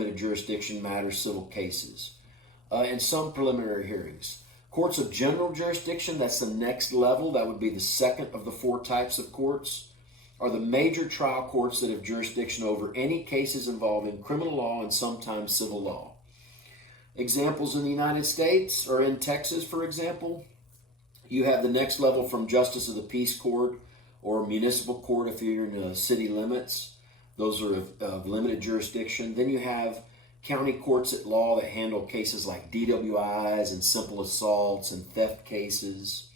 limited jurisdiction matters, civil cases, and some preliminary hearings. Courts of general jurisdiction, that's the next level, that would be the second of the four types of courts, are the major trial courts that have jurisdiction over any cases involving criminal law and sometimes civil law. Examples in the United States, or in Texas, for example, you have the next level from Justice of the Peace Court or Municipal Court if you're in the city limits. Those are of limited jurisdiction. Then you have county courts at law that handle cases like DWIs and simple assaults and theft cases.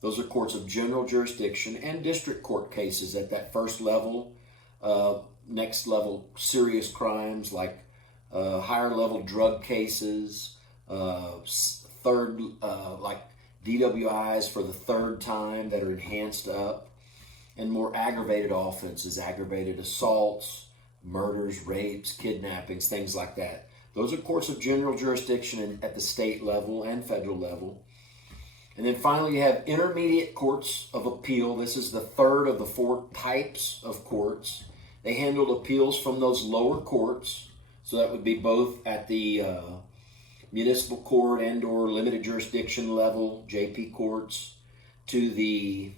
Those are courts of general jurisdiction, and district court cases at that first level. Next level, serious crimes like higher level drug cases, third like DWIs for the third time that are enhanced up, and more aggravated offenses, aggravated assaults, murders, rapes, kidnappings, things like that. Those are courts of general jurisdiction at the state level and federal level. And then finally, you have intermediate courts of appeal. This is the third of the four types of courts. They handle appeals from those lower courts. So that would be both at the municipal court and or limited jurisdiction level, JP courts, to the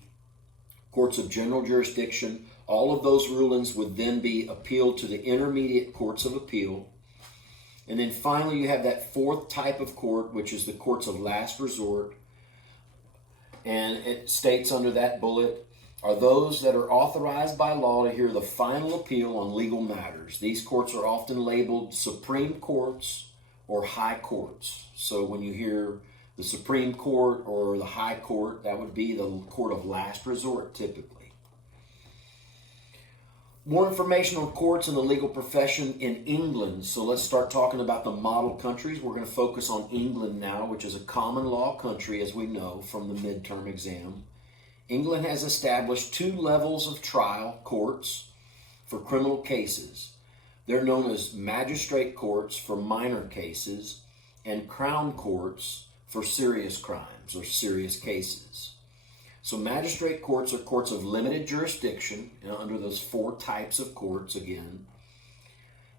courts of general jurisdiction. All of those rulings would then be appealed to the intermediate courts of appeal. And then finally, you have that fourth type of court, which is the courts of last resort. And it states under that bullet, are those that are authorized by law to hear the final appeal on legal matters. These courts are often labeled Supreme Courts or High Courts. So when you hear the Supreme Court or the High Court, that would be the court of last resort typically. More information on courts and the legal profession in England. So let's start talking about the model countries. We're going to focus on England now, which is a common law country, as we know from the midterm exam. England has established two levels of trial courts for criminal cases. They're known as magistrate courts for minor cases and crown courts for serious crimes or serious cases. So magistrate courts are courts of limited jurisdiction, under those four types of courts again,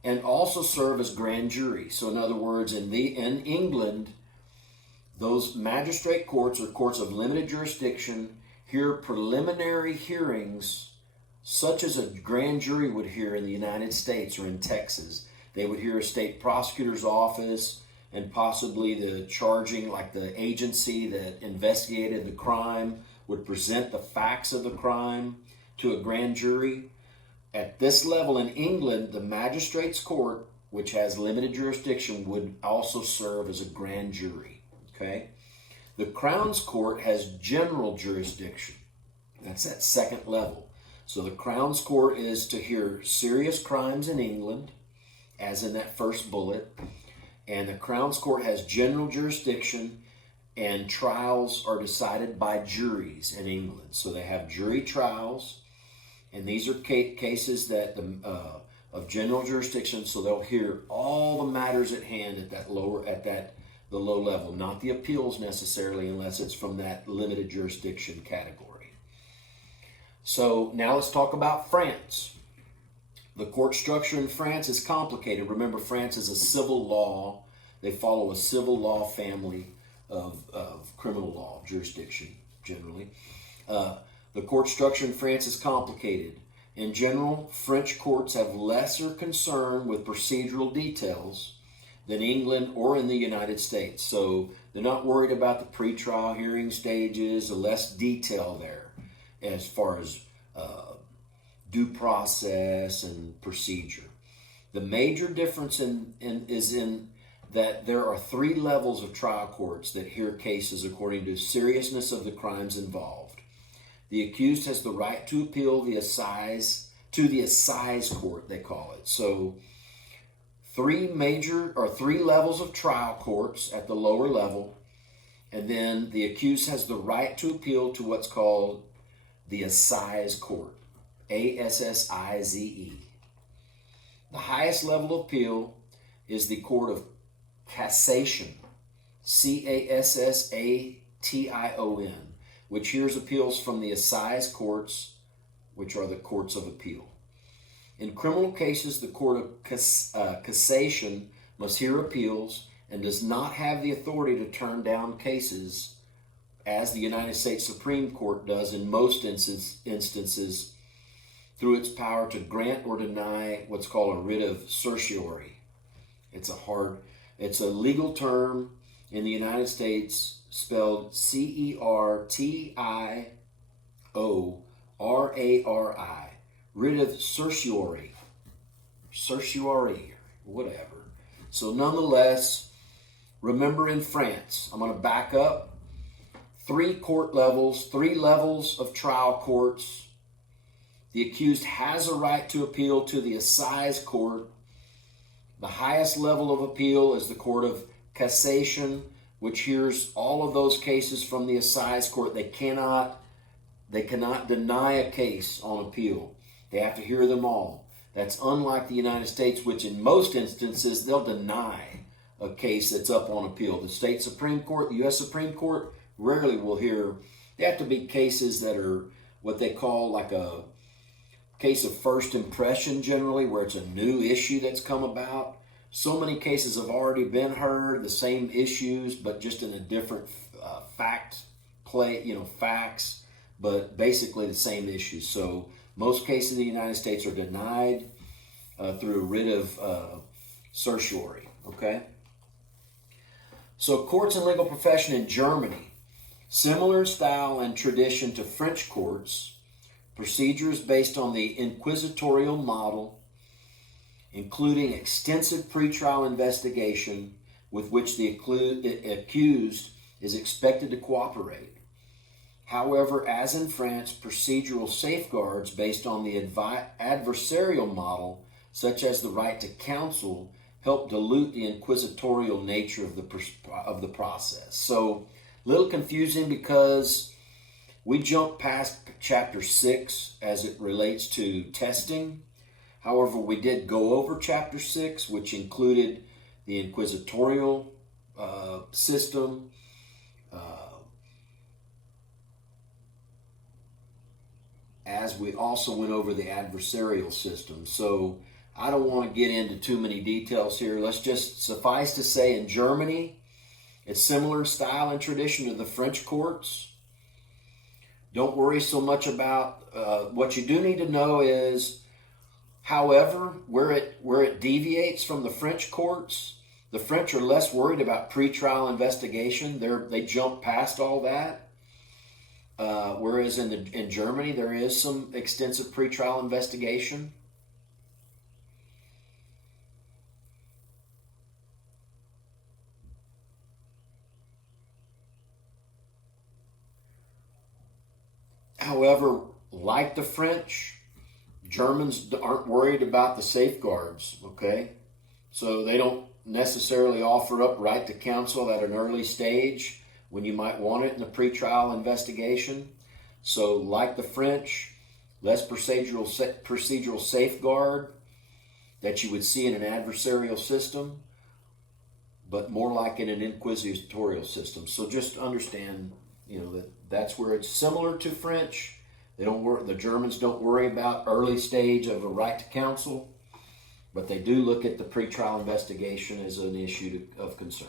and also serve as grand jury. So in other words, in England, those magistrate courts are courts of limited jurisdiction, hear preliminary hearings such as a grand jury would hear in the United States or in Texas. They would hear a state prosecutor's office and possibly the charging, like the agency that investigated the crime, would present the facts of the crime to a grand jury. At this level in England, the magistrate's court, which has limited jurisdiction, would also serve as a grand jury. Okay? The Crown's Court has general jurisdiction. That's that second level. So the Crown's Court is to hear serious crimes in England, as in that first bullet. And the Crown's Court has general jurisdiction, and trials are decided by juries in England. So they have jury trials, and these are cases that of general jurisdiction. So they'll hear all the matters at hand at the low level, not the appeals necessarily, unless it's from that limited jurisdiction category. So now let's talk about France. The court structure in France is complicated. Remember, France is a civil law. They follow a civil law family of criminal law jurisdiction, generally. The court structure in France is complicated. In general, French courts have lesser concern with procedural details than England or in the United States. So they're not worried about the pretrial hearing stages, or less detail there as far as due process and procedure. The major difference is in that there are three levels of trial courts that hear cases according to seriousness of the crimes involved. The accused has the right to appeal to the assize court, they call it. So three levels of trial courts at the lower level, and then the accused has the right to appeal to what's called the assize court, ASSIZE. The highest level of appeal is the Court of Cassation, CASSATION, which hears appeals from the assize courts, which are the courts of appeal. In criminal cases, the Court of Cassation must hear appeals and does not have the authority to turn down cases, as the United States Supreme Court does in most instances through its power to grant or deny what's called a writ of certiorari. It's a legal term in the United States spelled CERTIORARI, writ of certiorari, whatever. So nonetheless, remember in France, I'm going to back up, 3 levels of trial courts. The accused has a right to appeal to the assize court. The highest level of appeal is the Court of Cassation, which hears all of those cases from the assize court. They cannot deny a case on appeal. They have to hear them all. That's unlike the United States, which in most instances they'll deny a case that's up on appeal. The state Supreme Court, the U.S. Supreme Court, rarely will hear. They have to be cases that are what they call like a case of first impression, generally, where it's a new issue that's come about. So many cases have already been heard, the same issues, but just in a different facts, but basically the same issues. So most cases in the United States are denied through a writ of certiorari. Okay. So courts and legal profession in Germany, similar style and tradition to French courts. Procedures based on the inquisitorial model, including extensive pretrial investigation with which the accused is expected to cooperate. However, as in France, procedural safeguards based on the adversarial model, such as the right to counsel, help dilute the inquisitorial nature of the process. So, a little confusing because we jumped past chapter 6 as it relates to testing. However, we did go over chapter 6, which included the inquisitorial system, as we also went over the adversarial system. So I don't want to get into too many details here. Let's just suffice to say in Germany, it's similar in style and tradition to the French courts. Don't worry so much about what you do need to know is, however, where it deviates from the French courts, the French are less worried about pretrial investigation. They jump past all that. Whereas in Germany, there is some extensive pretrial investigation. However, like the French, Germans aren't worried about the safeguards, okay? So they don't necessarily offer up right to counsel at an early stage when you might want it in a pretrial investigation. So like the French, less procedural safeguard that you would see in an adversarial system, but more like in an inquisitorial system. So just understand, that's where it's similar to French. The Germans don't worry about early stage of a right to counsel, but they do look at the pretrial investigation as an issue of concern.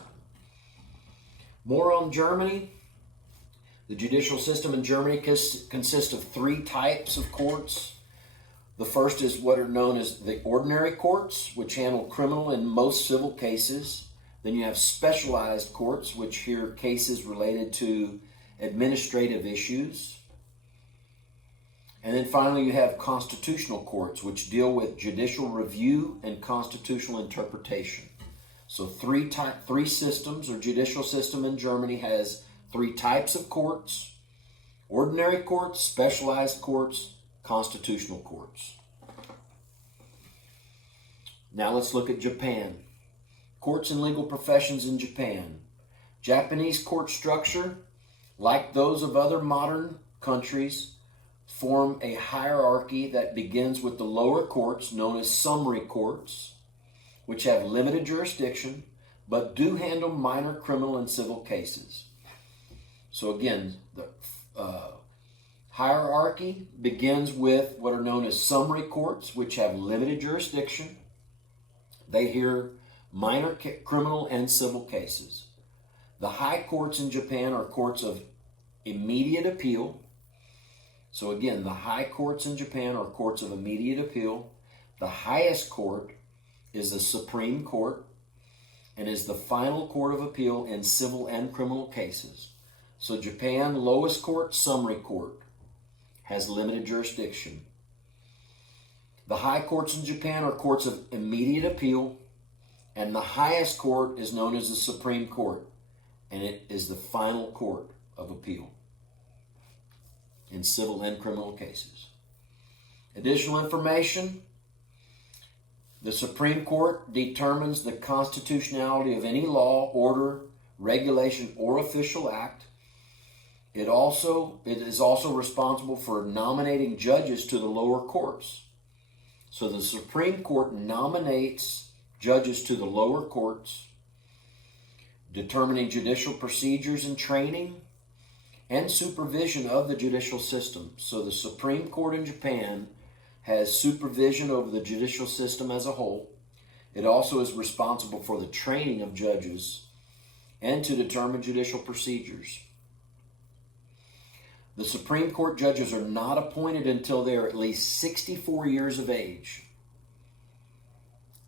More on Germany. The judicial system in Germany consists of 3 types of courts. The first is what are known as the ordinary courts, which handle criminal and most civil cases. Then you have specialized courts, which hear cases related to administrative issues. And then finally you have constitutional courts, which deal with judicial review and constitutional interpretation. So three systems, or judicial system in Germany has 3 types of courts: ordinary courts, specialized courts, constitutional courts. Now let's look at Japan. Courts and legal professions in Japan. Japanese court structure, like those of other modern countries, form a hierarchy that begins with the lower courts, known as summary courts, which have limited jurisdiction, but do handle minor criminal and civil cases. So again, the Hierarchy begins with what are known as summary courts, which have limited jurisdiction. They hear minor criminal and civil cases. The high courts in Japan are courts of immediate appeal. So again, the high courts in Japan are courts of immediate appeal. The highest court is the Supreme Court and is the final court of appeal in civil and criminal cases. So Japan, lowest court, summary court, has limited jurisdiction. The high courts in Japan are courts of immediate appeal, and the highest court is known as the Supreme Court, and it is the final court of appeal in civil and criminal cases. Additional information: the Supreme Court determines the constitutionality of any law, order, regulation, or official act. It is also responsible for nominating judges to the lower courts. So the Supreme Court nominates judges to the lower courts, determining judicial procedures and training and supervision of the judicial system. So the Supreme Court in Japan has supervision over the judicial system as a whole. It also is responsible for the training of judges and to determine judicial procedures. The Supreme Court judges are not appointed until they are at least 64 years of age,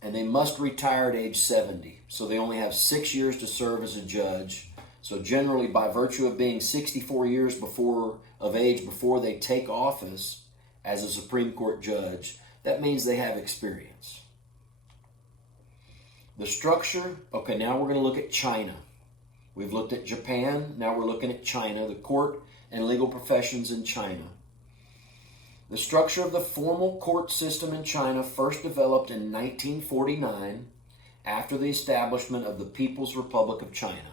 and they must retire at age 70. So they only have 6 years to serve as a judge. So generally, by virtue of being 64 years of age before they take office as a Supreme Court judge, that means they have experience. The structure, okay, now we're going to look at China. We've looked at Japan, now we're looking at China, the court and legal professions in China. The structure of the formal court system in China first developed in 1949 after the establishment of the People's Republic of China.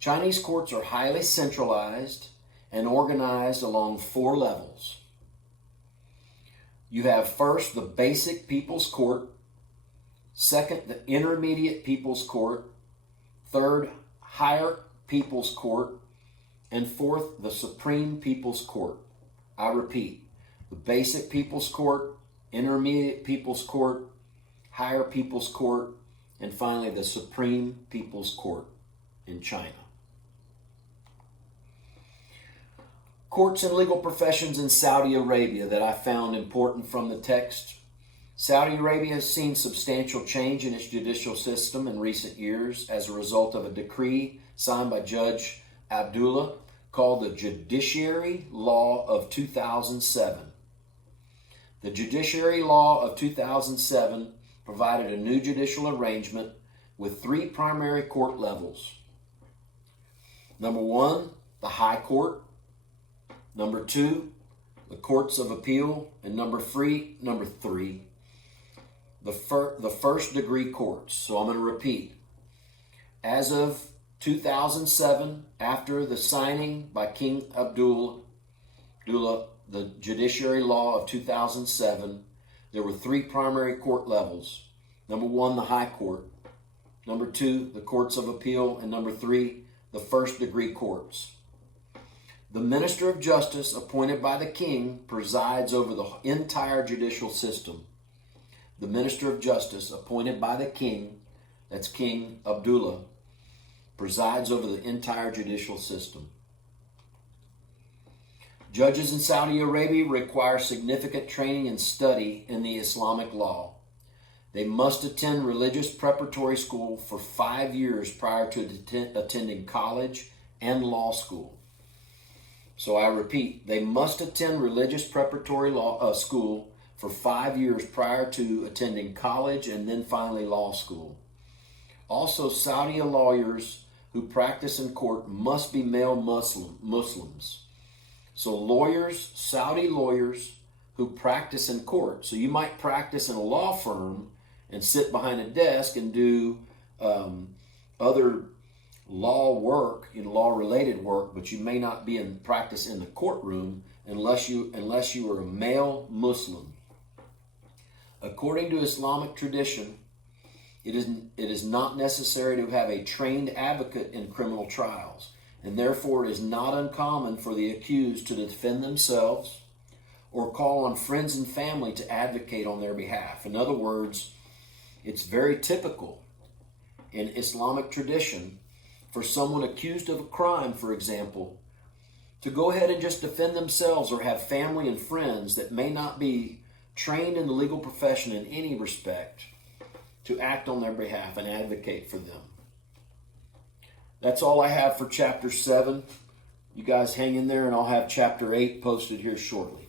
Chinese courts are highly centralized and organized along 4 levels. You have first the basic People's Court, second the intermediate People's Court, third higher People's Court, and fourth the Supreme People's Court. I repeat, the basic People's Court, intermediate People's Court, higher People's Court, and finally the Supreme People's Court in China. Courts and legal professions in Saudi Arabia that I found important from the text. Saudi Arabia has seen substantial change in its judicial system in recent years as a result of a decree signed by Judge Abdullah called the Judiciary Law of 2007. The Judiciary Law of 2007 provided a new judicial arrangement with 3 primary court levels. Number 1, the High Court. Number 2, the Courts of Appeal. And number 3, the first degree courts. So I'm going to repeat. As of 2007, after the signing by King Abdullah, the Judiciary Law of 2007, there were 3 primary court levels. Number 1, the High Court. Number 2, the Courts of Appeal. And number 3, the first degree courts. The Minister of Justice, appointed by the King, presides over the entire judicial system. The Minister of Justice, appointed by the King, that's King Abdullah, presides over the entire judicial system. Judges in Saudi Arabia require significant training and study in the Islamic law. They must attend religious preparatory school for 5 years prior to attending college and law school. So I repeat, they must attend religious preparatory school for 5 years prior to attending college and then finally law school. Also, Saudi lawyers who practice in court must be male Muslims. So Saudi lawyers who practice in court. So you might practice in a law firm and sit behind a desk and do other law work, law-related work, but you may not be in practice in the courtroom unless you are a male Muslim. According to Islamic tradition, it is not necessary to have a trained advocate in criminal trials. and therefore it is not uncommon for the accused to defend themselves or call on friends and family to advocate on their behalf. In other words, it's very typical in Islamic tradition for someone accused of a crime, for example, to go ahead and just defend themselves or have family and friends that may not be trained in the legal profession in any respect to act on their behalf and advocate for them. That's all I have for chapter 7. You guys hang in there and I'll have chapter 8 posted here shortly.